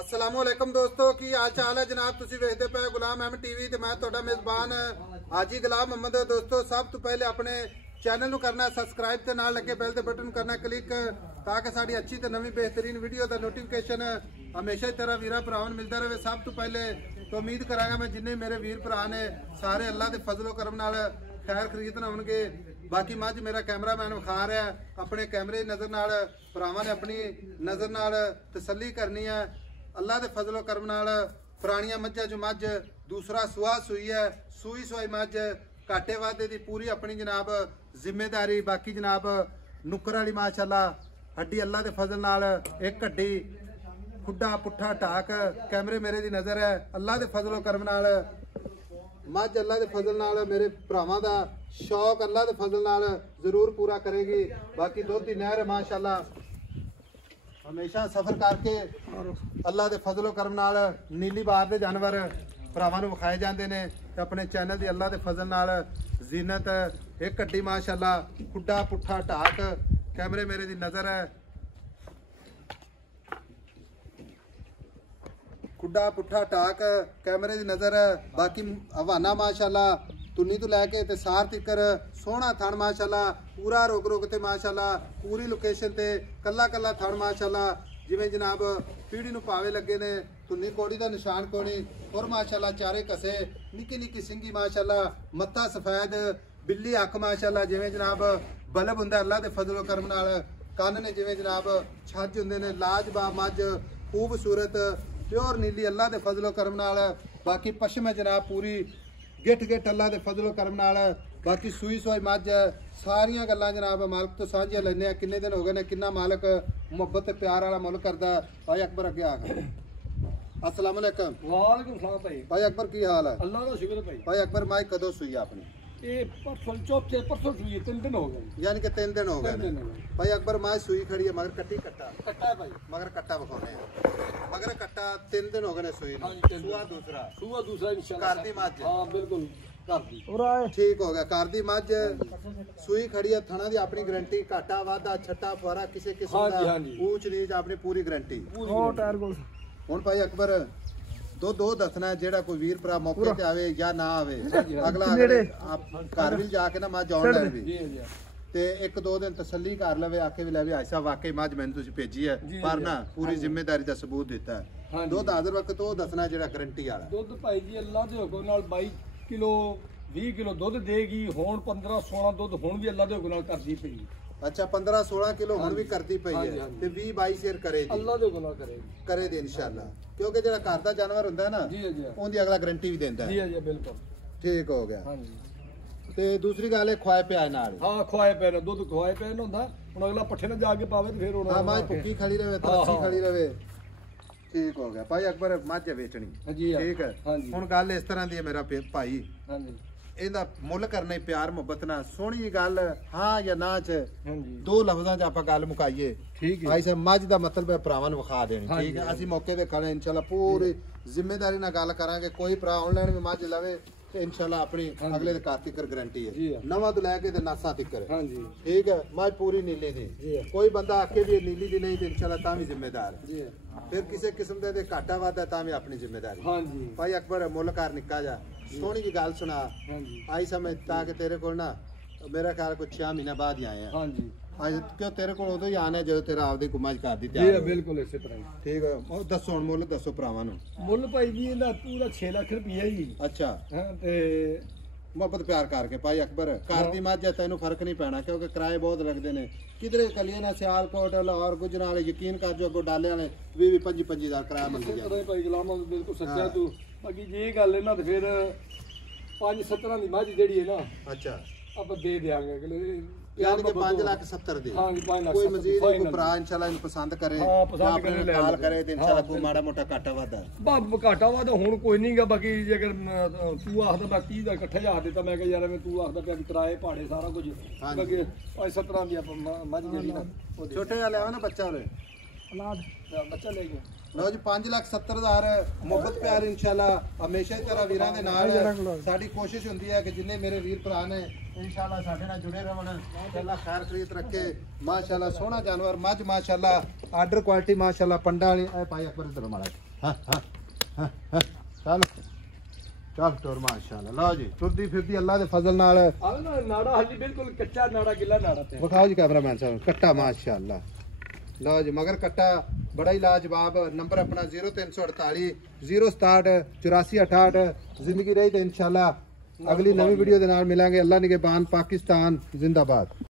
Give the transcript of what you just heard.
अस्सलामुअलैकुम दोस्तों की हाल चाल है जनाब। तुसी वेखदे पे गुलाम अहमद टीवी ते मैं तुहाडा मेजबान हाजी गुलाम मोहम्मद। दोस्तों सब तो पहले अपने चैनल करना सब्सक्राइब ते नाल लगे बेल दे बटन करना क्लिक ताकि साड़ी अच्छी ते नवी बेहतरीन वीडियो दा नोटिफिकेशन हमेशा ही तरह वीरा भरावां मिलता रहे। सब तो पहले तो उम्मीद करांगा मैं जिन्ने मेरे वीर भरा ने सारे अल्लाह के फजलो करम नाल खैर खरीदना होंगे। बाकी मझ मेरा कैमरामैन विखा रहा है अपने कैमरे की नज़र नाल भरावां ने अपनी नज़र नाल तसल्ली करनी है। अल्लाह के फजलो करम नाल पुरानियां मझां जो मझ दूसरा सुहा सूई है, सूई सुई मझ घाटे वादे की पूरी अपनी जनाब जिम्मेदारी। बाकी जनाब नुक्कर वाली माशाअल्लाह हड्डी अल्लाह के फजल नाल एक हड्डी खुड्डा पुट्ठा ढाक कैमरे मेरे की नज़र है। अल्लाह के फजलो करम नाल मझ अल्लाह के फजल नाल मेरे भरावां दा शौक अल्लाह के फजल नाल जरूर पूरा करेगी। बाकी दुध की नहर माशाअल्लाह हमेशा सफर करके अल्लाह के फजलो करम नाल नीली बार के जानवर भरावां नूं विखाए जाते हैं। अपने चैनल की अल्लाह के फजल नाल जीनत एक हड्डी माशाअल्लाह खुड्डा पुट्ठा ढाक कैमरे मेरे की नज़र है। खुड्डा पुट्ठा ढाक कैमरे की नज़र है। बाकी हवाना माशाअल्लाह तुन्नी तो लैके ते सार तिकर सोहना थण माशाअल्लाह पूरा रुक रुक ते माशाअल्लाह पूरी लोकेशन ते कला कला थण माशाअल्लाह जिवें जनाब पीढ़ी नूं पावे लगे ने। तुन्नी कोड़ी दा निशान कोनी और माशाअल्लाह चारे कसे निक्की निक्की सिंगी माशाअल्लाह मत्था सफेद बिल्ली अख माशाअल्लाह जिवें जनाब बल्ब हुंदा अल्लाह दे फजलो करम नाल कन्न ने जिवें जनाब छज हुंदे ने लाजवाब मझ खूबसूरत प्योर नीली अल्लाह दे फजलो करम नाल। बाकी पश्चिम है जनाब पूरी गिठ गिठ अल्लाह के फजलो करम नाल। बाकी सूई सुई मझ सारियां गल्लां जनाब मालक तो साझियां लैने। किन्ने दिन हो गए ने किन्ना मालक मुहब्बत ते प्यार वाला मुल करदा। भाई अकबर अगे आ गए। अस्सलाम वालेकुम। वालेकुम सलाम भाई। भाई अकबर की हाल है? अल्लाह का शुक्र भाई। भाई अकबर माई कदों सुई आपने? ये परसों चौथे परसों सुई 3 दिन हो गए, यानी कि 3 दिन हो गए। भाई अकबर माई सुई खड़ी है मगर कट्टी कट्टा कट्टा है भाई, मगर कट्टा बखाने मगर कट्टा 3 दिन हो गए सुई सुआ दूसरा इंशाल्लाह घर दी मझ। हां बिल्कुल घर दी ठीक हो गया। घर दी मझ सूई खड़ी है थणा दी अपनी गारंटी घाटा वाधा छट्टा फुआरा किसी किस्म दा ऊंच नीच अपनी पूरी गारंटी। हुण भाई अकबर दो दसना जेड़ा कोई वीर भरा मौके ते आवे या ना आवे अगला घर भी जाके ना मझ ऑनलाइन भी ते 1-2 दिन तसल्ली कर लवे आके भी लवे ऐसा वाकई मझ मैंने तुसीं भेजी है पर ना पूरी जिम्मेदारी दा सबूत दिता है। दुध हाजिर वक्त तो दसना जेड़ा गारंटी वाला दुध भाई जी अल्लाह दे हुक्म नाल 22 किलो 20 किलो दुध देगी। हुण 15-16 दुध हुण भी अल्लाह दे हुक्म नाल करदी पई। अच्छा 15-16 किलो हुण भी करती पई है ते 20-22 शेर करेगी अल्लाह दे हुक्म नाल करेगी करे दे इंशाअल्लाह। क्योंकि जेड़ा घर दा जानवर हुंदा है ना जी जी ओंदी अगला गारंटी भी देंदा है। जी जी बिल्कुल ठीक हो गया। हां जी ते दूसरी गल है खवाए पिया नाल। हां खवाए पे ने दुध खवाए पे ने हुंदा। हुण अगला पट्ठे ने जाके पावे ते फिर हुण हां मां भुक्की खड़ी रहे तरसी खड़ी रहे। ठीक हो गया। भाई अकबर मझ बेचनी ठीक है। हुण गल इस तरह दी है मेरा भाई हां जी ਇਹਦਾ ਮੁੱਲ ਕਰਨਾ ਹੀ ਪਿਆਰ ਮੁਹੱਬਤ ਨਾਲ ਸੋਹਣੀ ਗੱਲ ਹਾਂ ਜਾਂ ਨਾ ਚ ਦੋ ਲਫ਼ਜ਼ਾਂ ਚ ਆਪਾਂ ਗੱਲ ਮੁਕਾਈਏ। ਠੀਕ ਹੈ। ਐਸਾ ਮੱਝ ਦਾ ਮਤਲਬ ਹੈ ਭਰਾਵਾਂ ਨੂੰ ਵਿਖਾ ਦੇਣੀ ਠੀਕ ਹੈ। ਅਸੀਂ ਮੌਕੇ ਤੇ ਖੜੇ ਇਨਸ਼ਾਅੱਲਾ ਪੂਰੀ ਜ਼ਿੰਮੇਵਾਰੀ ਨਾਲ ਗੱਲ ਕਰਾਂਗੇ। ਕੋਈ ਭਰਾ ਆਨਲਾਈਨ ਵੀ ਮੱਝ ਲਵੇ ਤੇ ਇਨਸ਼ਾਅੱਲਾ ਆਪਣੀ ਅਗਲੇ ਦੇ ਘਰ ਤੱਕ ਗਾਰੰਟੀ ਹੈ ਨਵਾਂ ਤੋਂ ਲੈ ਕੇ ਤੇ ਨਾਸਾ ਤੱਕ ਹਾਂ ਜੀ ਠੀਕ ਹੈ। ਮੱਝ ਪੂਰੀ ਨੀਲੀ ਦੀ ਕੋਈ ਬੰਦਾ ਆਕੇ ਵੀ ਨੀਲੀ ਦੀ ਨਹੀਂ ਤੇ ਇਨਸ਼ਾਅੱਲਾ ਤਾਂ ਵੀ ਜ਼ਿੰਮੇਦਾਰ ਜੀ। ਫਿਰ ਕਿਸੇ ਕਿਸਮ ਦੇ ਘਾਟਾ ਵਾਧਾ ਤਾਂ ਵੀ ਆਪਣੀ ਜ਼ਿੰਮੇਦਾਰੀ। ਹਾਂ ਜੀ ਭਾਈ ਅਕਬਰ ਮੁੱਲਕਾਰ ਨਿੱਕਾ ਜਾ सोहनी जी गल सुना आई समझ ताकि तेरे को ना मेरा ख्याल कुछ 6 महीने बाद ही आए हैं। हाँ जी क्यों तेरे को उदो ही आना जो तेरा आपदी कुमाज कर दी तैयार है। बिल्कुल इसी तरह ठीक है। और दसो हुण मुੱਲ दसो भरावां नूं। मुੱਲ भाई जी ਇਹਦਾ पूरा 6 ਲੱਖ ਰੁਪਈਆ ਜੀ। ਅੱਛਾ ਹਾਂ ਤੇ ਮੁਹੱਬਤ ਪਿਆਰ ਕਰਕੇ ਭਾਈ ਅਕਬਰ ਘਰ ਦੀ ਮੱਝ ਹੈ ਤੈਨੂੰ ਫਰਕ ਨਹੀਂ ਪੈਣਾ ਕਿਉਂਕਿ ਕਿਰਾਏ ਬਹੁਤ ਲੱਗਦੇ ਨੇ। ਕਿਧਰੇ ਕਲੀਆਂ ਨਾ ਸਿਆਲਕੋਟ ਲਾਹੌਰ ਗੁਜਰਾਂ ਵਾਲੇ ਯਕੀਨ ਕਰ ਜੋ ਅੱਗੋਂ ਡਾਲੇ ਵਾਲੇ 20-25 ਦਾ ਕਿਰਾਇਆ ਮੰਗੀ ਜਾਂਦੇ ਭਾਈ ਗੁਲਾਮ ਬਿਲਕੁਲ ਸੱਚਾ ਤੂੰ। ਬਾਕੀ ਜੇ ਇਹ ਗੱਲ ਇਹਨਾਂ ਤੇ ਫਿਰ 5-17 ਦੀ ਮੱਝ ਜਿਹੜੀ ਹੈ ਨਾ ਅੱਛਾ ਆਪਾਂ ਦੇ ਦੇਾਂਗੇ ਅਗਲੇ यानी कि 5,70,000 दी। हां जी 5 लाख कोई मजीद कोई भरा इंशाल्लाह इन पसंद करे अपने कॉल करे ते इंशाल्लाह कोई माड़ा मोटा घाटा वादा बाब घाटा वादा हुण कोई नहींगा। बाकी जे अगर तू आखदा मैं 30 ਦਾ ਇਕੱਠਾ ਜਾ ਦਿੱਤਾ ਮੈਂ ਕਿਹਾ ਯਾਰ ਮੈਂ ਤੂੰ ਆਖਦਾ ਪਿਆ ਕਿਰਾਏ ਭਾੜੇ ਸਾਰਾ ਕੁਝ ਬਾਕੀ 5-17 ਦੀ ਆਪਾਂ ਮੱਝ ਜਿਹੜੀ ਨਾ ਛੋਟੇ ਵਾਲੇ ਆ ਨਾ ਬੱਚਾ ਹੋਵੇ ਔਲਾਦ ਬੱਚਾ ਲੈ ਗਿਆ ਲਓ ਜੀ 5,70,000 ਮੁਹੱਬਤ ਪਿਆਰ ਇਨਸ਼ਾਅੱਲਾ ਹਮੇਸ਼ਾ ਹੀ ਤੇਰਾ ਵੀਰਾਂ ਦੇ ਨਾਲ ਸਾਡੀ ਕੋਸ਼ਿਸ਼ ਹੁੰਦੀ ਹੈ ਕਿ ਜਿੰਨੇ ਮੇਰੇ ਵੀਰ ਭਰਾ ਨੇ ਇਨਸ਼ਾਅੱਲਾ ਸਾਡੇ ਨਾਲ ਜੁੜੇ ਰਹਿਣ ਤੇ ਅੱਲਾ ਖੈਰ ਖਰੀਦ ਰੱਖੇ ਮਾਸ਼ਾਅੱਲਾ ਸੋਹਣਾ ਜਾਨਵਰ ਮੱਝ ਮਾਸ਼ਾਅੱਲਾ ਆਰਡਰ ਕੁਆਲਿਟੀ ਮਾਸ਼ਾਅੱਲਾ ਪੰਡਾ ਵਾਲੀ ਐ ਭਾਈ ਅਕਬਰ ਇਧਰ ਮਾੜਾ ਹਾਂ ਹਾਂ ਹਾਂ ਚੱਲ ਚੱਲ ਟੋਰ ਮਾਸ਼ਾਅੱਲਾ ਲਓ ਜੀ ਤੁਰਦੀ ਫਿਰਦੀ ਅੱਲਾ ਦੇ ਫਜ਼ਲ ਨਾਲ ਆ ਨਾ ਨਾੜਾ ਹਾਲੀ ਬਿਲਕੁਲ ਕੱਚਾ ਨਾੜਾ ਗਿੱਲਾ ਨਾੜਾ ਤੇ ਵਿਖਾਓ ਜੀ ਕੈਮਰਾਮੈਨ ਸਾਹਿਬ ਕੱਟਾ ਮਾਸ਼ਾਅੱਲਾ ਲਓ ਜੀ ਮਗਰ ਕੱਟਾ बड़ा ही लाजवाब नंबर अपना 0348 067 8468 जिंदगी रही तो इंशाल्लाह अगली नवी वीडियो के नाल मिलेंगे अल्लाह निगहबान पाकिस्तान जिंदाबाद।